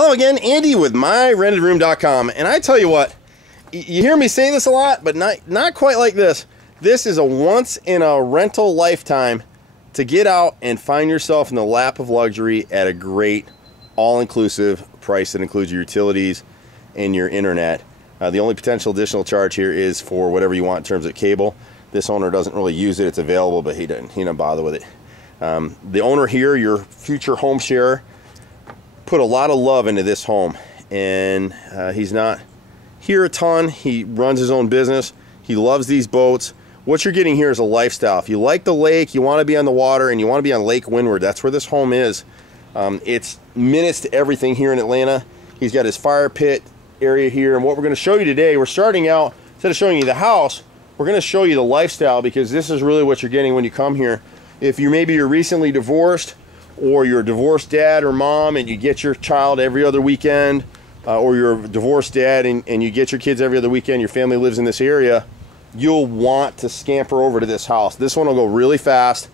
Hello again, Andy with MyRentedRoom.com, and I tell you what, you hear me say this a lot, but not quite like this. This is a once in a rental lifetime to get out and find yourself in the lap of luxury at a great all-inclusive price that includes your utilities and your internet. The only potential additional charge here is for whatever you want in terms of cable. This owner doesn't really use it. It's available, but he doesn't bother with it. The owner here, your future home sharer, put a lot of love into this home, and he's not here a ton. He runs his own business. He loves these boats. What you're getting here is a lifestyle. If you like the lake, you want to be on the water, and you want to be on Lake Windward, that's where this home is. It's minutes to everything here in Atlanta. He's got his fire pit area here, and what we're going to show you today, we're starting out, instead of showing you the house, we're going to show you the lifestyle, because this is really what you're getting when you come here. If you're recently divorced, or you're a divorced dad or mom and you get your child every other weekend, or you're a divorced dad and you get your kids every other weekend, your family lives in this area, you'll want to scamper over to this house. This one will go really fast.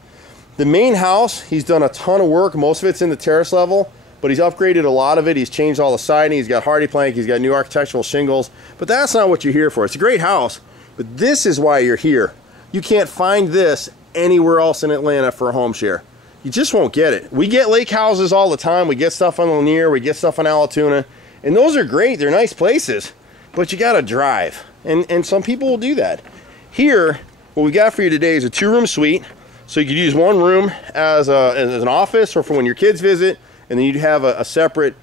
The main house, he's done a ton of work. Most of it's in the terrace level, but he's upgraded a lot of it. He's changed all the siding. He's got hardy plank. He's got new architectural shingles. But that's not what you're here for. It's a great house, but this is why you're here. You can't find this anywhere else in Atlanta for a home share. You just won't get it. We get lake houses all the time. We get stuff on Lanier. We get stuff on Allatoona. And those are great. They're nice places. But you got to drive. And some people will do that. Here, what we got for you today is a 2-room suite. So you could use one room as an office or for when your kids visit. And then you'd have a separate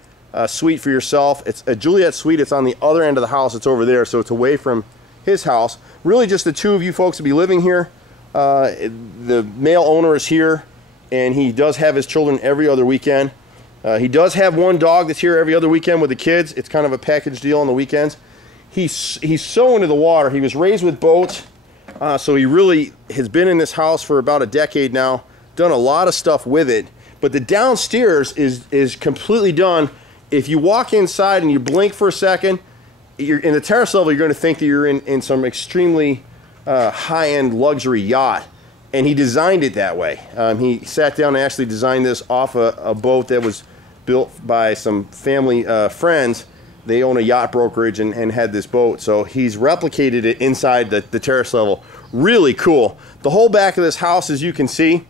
suite for yourself. It's a Juliet suite. It's on the other end of the house. It's over there. So it's away from his house. Really just the two of you folks to be living here. The male owner is here. And he does have his children every other weekend. He does have one dog that's here every other weekend with the kids. It's kind of a package deal on the weekends. He's so into the water. He was raised with boats, so he really has been in this house for about a decade now, done a lot of stuff with it. But the downstairs is completely done. If you walk inside and you blink for a second, you're in the terrace level, you're going to think that you're in some extremely high-end luxury yacht. And he designed it that way. He sat down and actually designed this off a boat that was built by some family friends. They own a yacht brokerage and had this boat. So he's replicated it inside the terrace level. Really cool. The whole back of this house, as you can see,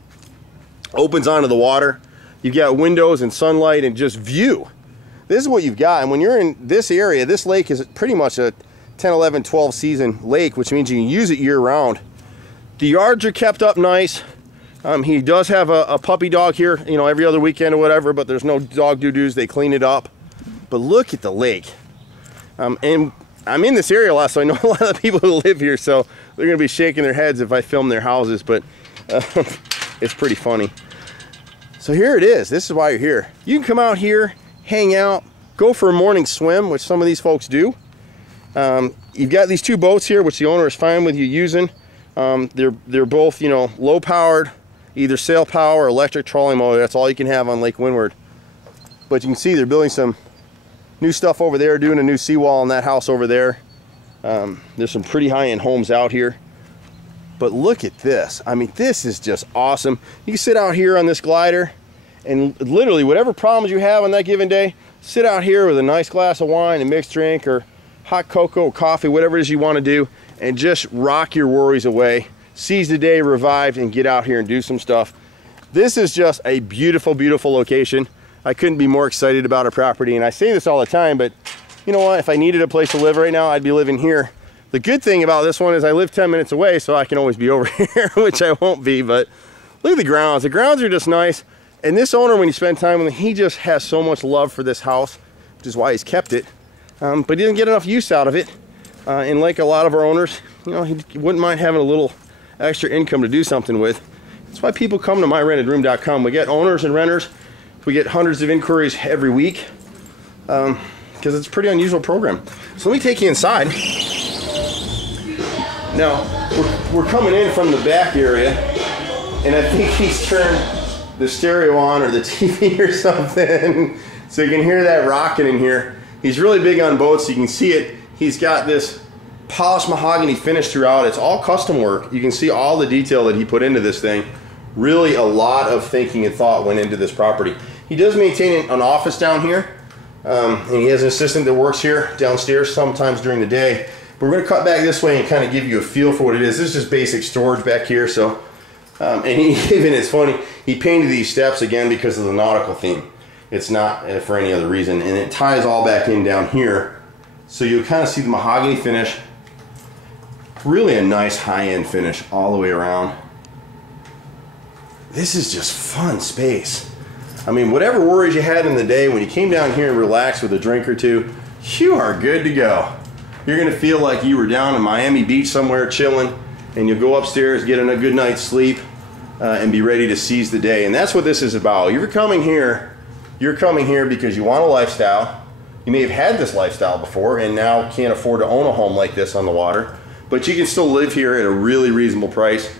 opens onto the water. You've got windows and sunlight and just view. This is what you've got. And when you're in this area, this lake is pretty much a 10, 11, 12 season lake, which means you can use it year round. The yards are kept up nice. He does have a puppy dog here, every other weekend or whatever, but there's no dog doo-doos. They clean it up. But look at the lake. And I'm in this area a lot, so I know a lot of the people who live here, so they're going to be shaking their heads if I film their houses, but it's pretty funny. So here it is. This is why you're here. You can come out here, hang out, go for a morning swim, which some of these folks do. You've got these two boats here, which the owner is fine with you using. They're both, low powered, either sail power or electric trolling motor. That's all you can have on Lake Windward. But you can see they're building some new stuff over there, doing a new seawall in that house over there. There's some pretty high-end homes out here. But look at this. I mean, this is just awesome. You can sit out here on this glider and literally whatever problems you have on that given day, sit out here with a nice glass of wine, a mixed drink, or hot cocoa, coffee, whatever it is you want to do, and just rock your worries away, seize the day, revived, and get out here and do some stuff. This is just a beautiful, beautiful location. I couldn't be more excited about our property, and I say this all the time, but you know what? If I needed a place to live right now, I'd be living here. The good thing about this one is I live 10 minutes away, so I can always be over here, which I won't be, but look at the grounds. The grounds are just nice, and this owner, when you spend time with him, he just has so much love for this house, which is why he's kept it, but he didn't get enough use out of it. And like a lot of our owners, he wouldn't mind having a little extra income to do something with. That's why people come to MyRentedRoom.com. We get owners and renters. We get hundreds of inquiries every week because it's a pretty unusual program. So let me take you inside. Now, we're coming in from the back area, and I think he's turned the stereo on or the TV or something, so you can hear that rocking in here. He's really big on boats, so you can see it. He's got this polished mahogany finish throughout. It's all custom work. You can see all the detail that he put into this thing. Really a lot of thinking and thought went into this property. He does maintain an office down here, And he has an assistant that works here downstairs sometimes during the day. We're going to cut back this way and kind of give you a feel for what it is. This is just basic storage back here. So, and he even, it's funny, he painted these steps again because of the nautical theme. It's not for any other reason. And it ties all back in down here. So you'll kind of see the mahogany finish. Really a nice high-end finish all the way around. This is just fun space. I mean, whatever worries you had in the day, when you came down here and relaxed with a drink or two, you are good to go. You're gonna feel like you were down in Miami Beach somewhere chilling, and you'll go upstairs, get a good night's sleep, and be ready to seize the day. And that's what this is about. You're coming here because you want a lifestyle. You may have had this lifestyle before and now can't afford to own a home like this on the water, but you can still live here at a really reasonable price.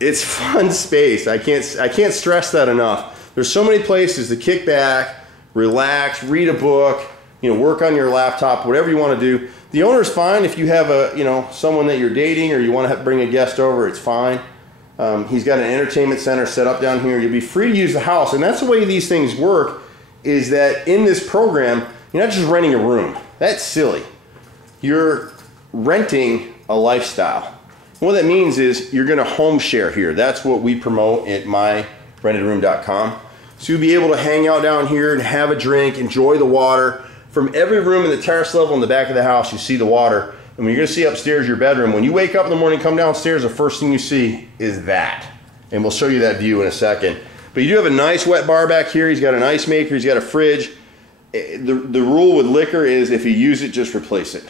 It's fun space. I can't stress that enough. There's so many places to kick back, relax, read a book, work on your laptop, whatever you want to do. The owner's fine if you have someone that you're dating or you want to bring a guest over, it's fine. He's got an entertainment center set up down here. You'll be free to use the house. And that's the way these things work, is that in this program, you're not just renting a room. That's silly. You're renting a lifestyle. And what that means is you're going to home share here. That's what we promote at myrentedroom.com. So you'll be able to hang out down here and have a drink, enjoy the water. From every room in the terrace level in the back of the house, you see the water. And when you're going to see upstairs your bedroom, when you wake up in the morning, come downstairs, the first thing you see is that. And we'll show you that view in a second. But you do have a nice wet bar back here. He's got an ice maker. He's got a fridge. The rule with liquor is if you use it, just replace it.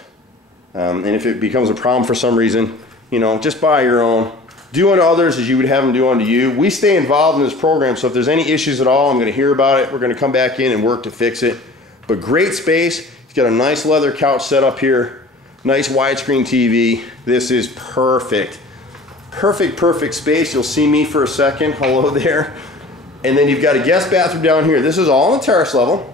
And if it becomes a problem for some reason, just buy your own. Do unto others as you would have them do unto you. We stay involved in this program, so if there's any issues at all, I'm going to hear about it. We're going to come back in and work to fix it. But great space. He's got a nice leather couch set up here. Nice widescreen TV. This is perfect. Perfect space. You'll see me for a second. Hello there. And then you've got a guest bathroom down here. This is all on the terrace level.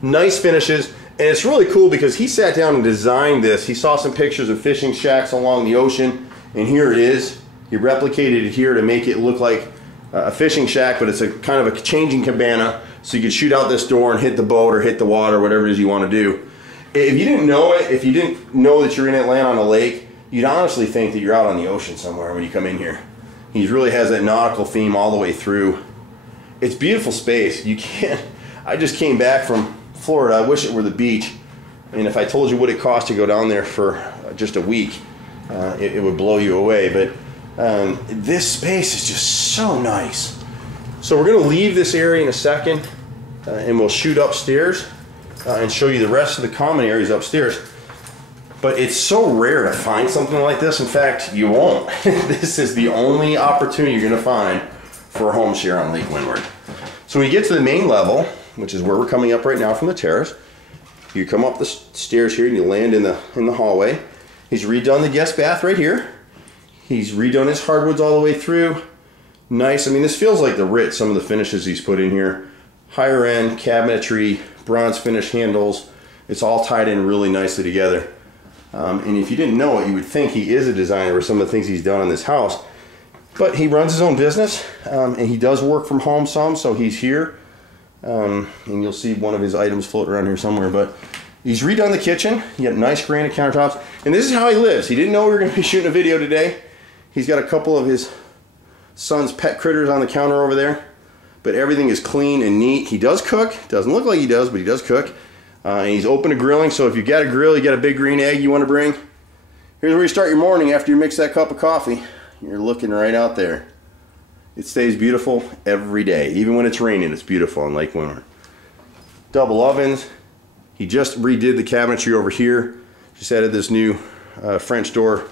Nice finishes. And it's really cool because he sat down and designed this. He saw some pictures of fishing shacks along the ocean, and here it is. He replicated it here to make it look like a fishing shack, but it's a kind of a changing cabana, so you could shoot out this door and hit the boat or hit the water, whatever it is you want to do. If you didn't know it, if you didn't know that you're in Atlanta on a lake, you'd honestly think that you're out on the ocean somewhere when you come in here. He really has that nautical theme all the way through. It's beautiful space. You can't. I just came back from Florida. I wish it were the beach. And if I told you what it cost to go down there for just a week, it would blow you away. But this space is just so nice. So we're going to leave this area in a second, and we'll shoot upstairs and show you the rest of the common areas upstairs. But it's so rare to find something like this. In fact, you won't. This is the only opportunity you're going to find for a home share on Lake Windward. So when you get to the main level, which is where we're coming up right now from the terrace, you come up the stairs here and you land in the hallway. He's redone the guest bath right here. He's redone his hardwoods all the way through. Nice. I mean, this feels like the Ritz, some of the finishes he's put in here. Higher end cabinetry, bronze finish handles. It's all tied in really nicely together. And if you didn't know it, you would think he is a designer with some of the things he's done in this house. But he runs his own business, and he does work from home some, so he's here. And you'll see one of his items floating around here somewhere. But he's redone the kitchen. You got nice granite countertops. And this is how he lives. He didn't know we were going to be shooting a video today. He's got a couple of his son's pet critters on the counter over there. But everything is clean and neat. He does cook. Doesn't look like he does, but he does cook. And he's open to grilling, so if you've got a grill, you got a big green egg you want to bring, here's where you start your morning after you mix that cup of coffee. You're looking right out there. It stays beautiful every day. Even when it's raining, it's beautiful on Lake Windward. Double ovens. He just redid the cabinetry over here. Just added this new French door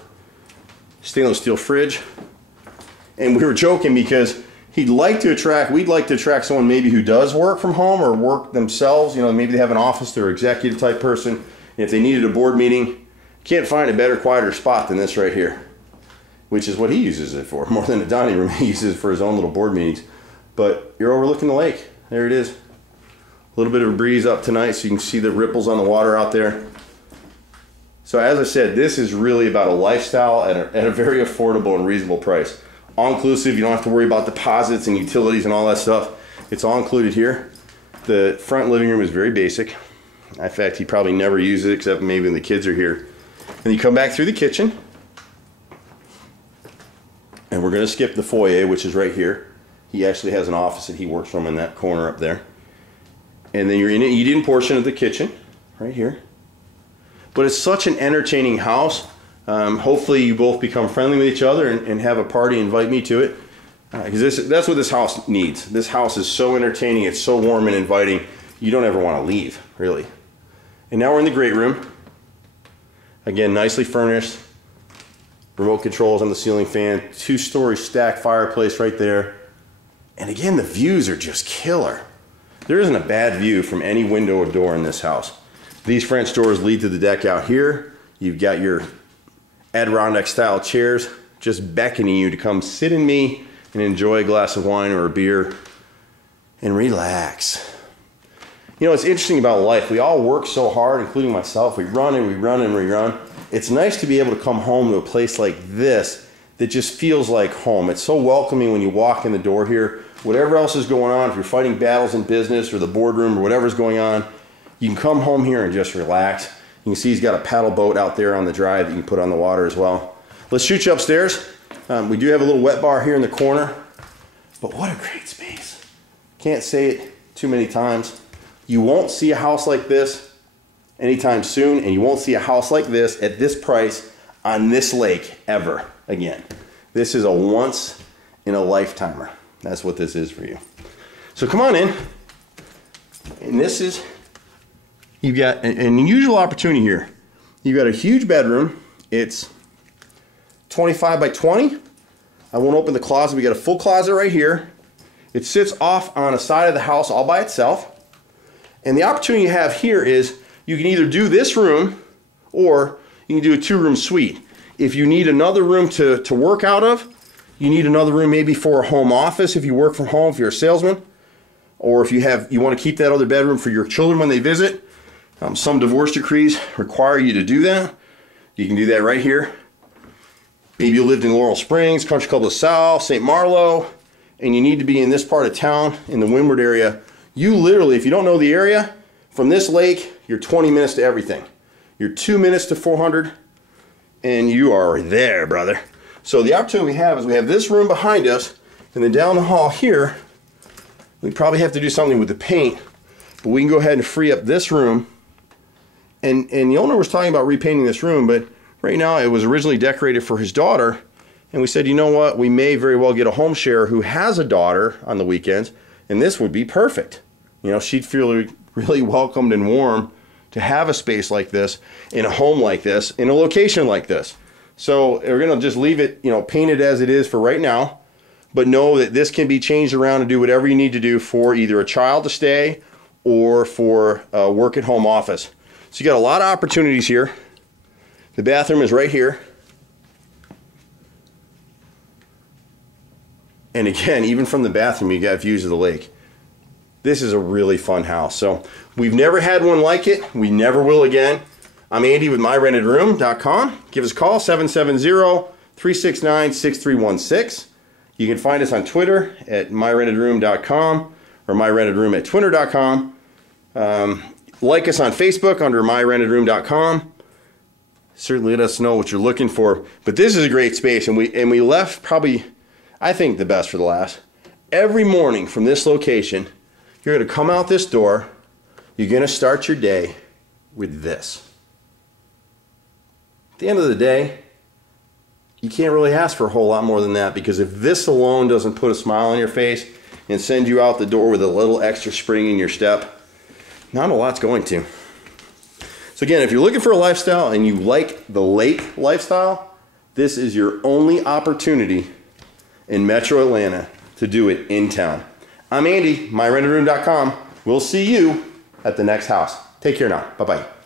stainless steel fridge. And we were joking because we'd like to attract someone maybe who does work from home or work themselves. Maybe they have an office, they're an executive type person. And if they needed a board meeting, can't find a better, quieter spot than this right here, which is what he uses it for. More than a dining room, he uses it for his own little board meetings. But you're overlooking the lake. There it is. A little bit of a breeze up tonight, so you can see the ripples on the water out there. So as I said, this is really about a lifestyle at a very affordable and reasonable price. All inclusive. You don't have to worry about deposits and utilities and all that stuff. It's all included here. The front living room is very basic. In fact, he probably never uses it except maybe when the kids are here. And you come back through the kitchen. And we're going to skip the foyer, which is right here. He actually has an office that he works from in that corner up there. And then you're in an eating portion of the kitchen, right here. But it's such an entertaining house. Hopefully you both become friendly with each other and have a party, invite me to it. Because that's what this house needs. This house is so entertaining, it's so warm and inviting, you don't ever want to leave, really. And now we're in the great room. Again, nicely furnished. Remote controls on the ceiling fan, 2-story stacked fireplace right there. And again, the views are just killer. There isn't a bad view from any window or door in this house. These French doors lead to the deck out here. You've got your Adirondack style chairs just beckoning you to come sit in me and enjoy a glass of wine or a beer and relax. You know, it's interesting about life. We all work so hard, including myself. We run and we run and we run. It's nice to be able to come home to a place like this that just feels like home. It's so welcoming when you walk in the door here. Whatever else is going on, if you're fighting battles in business or the boardroom or whatever's going on, you can come home here and just relax. You can see he's got a paddle boat out there on the drive that you can put on the water as well. Let's shoot you upstairs. We do have a little wet bar here in the corner, but what a great space. Can't say it too many times. You won't see a house like this anytime soon, and you won't see a house like this at this price on this lake ever again. This is a once in a lifetimer. That's what this is for you. So come on in. And this is, you've got an unusual opportunity here. You've got a huge bedroom. It's 25 by 20. I won't open the closet. We got a full closet right here. It sits off on a side of the house all by itself. And the opportunity you have here is you can either do this room or you can do a 2-room suite. If you need another room to work out of, you need another room maybe for a home office if you work from home, if you're a salesman, or if you want to keep that other bedroom for your children when they visit. Some divorce decrees require you to do that. You can do that right here. Maybe you lived in Laurel Springs, Country Club LaSalle, St. Marlowe, and you need to be in this part of town, in the Windward area. You literally, if you don't know the area, from this lake, you're 20 minutes to everything. You're 2 minutes to 400, and you are there, brother. So the opportunity we have is we have this room behind us, and then down the hall here, we probably have to do something with the paint, but we can go ahead and free up this room. And the owner was talking about repainting this room, but right now it was originally decorated for his daughter, and we said, you know what, we may very well get a home share who has a daughter on the weekends, and this would be perfect. You know, she'd feel really welcomed and warm to have a space like this, in a home like this, in a location like this. So we're going to just leave it, you know, painted as it is for right now, but know that this can be changed around and do whatever you need to do for either a child to stay or for a work at home office. So you got a lot of opportunities here. The bathroom is right here. And again, even from the bathroom, you got views of the lake. This is a really fun house. So we've never had one like it. We never will again. I'm Andy with MyRentedRoom.com. Give us a call, 770-369-6316. You can find us on Twitter at MyRentedRoom.com or MyRentedRoom at Twitter.com. Like us on Facebook under MyRentedRoom.com. Certainly let us know what you're looking for. But this is a great space, and we left probably, I think, the best for the last. Every morning from this location, you're going to come out this door, you're going to start your day with this. At the end of the day, you can't really ask for a whole lot more than that, because if this alone doesn't put a smile on your face and send you out the door with a little extra spring in your step, not a lot's going to. So again, if you're looking for a lifestyle and you like the lake lifestyle, this is your only opportunity in Metro Atlanta to do it in town. I'm Andy, MyRentedRoom.com. We'll see you at the next house. Take care now. Bye-bye.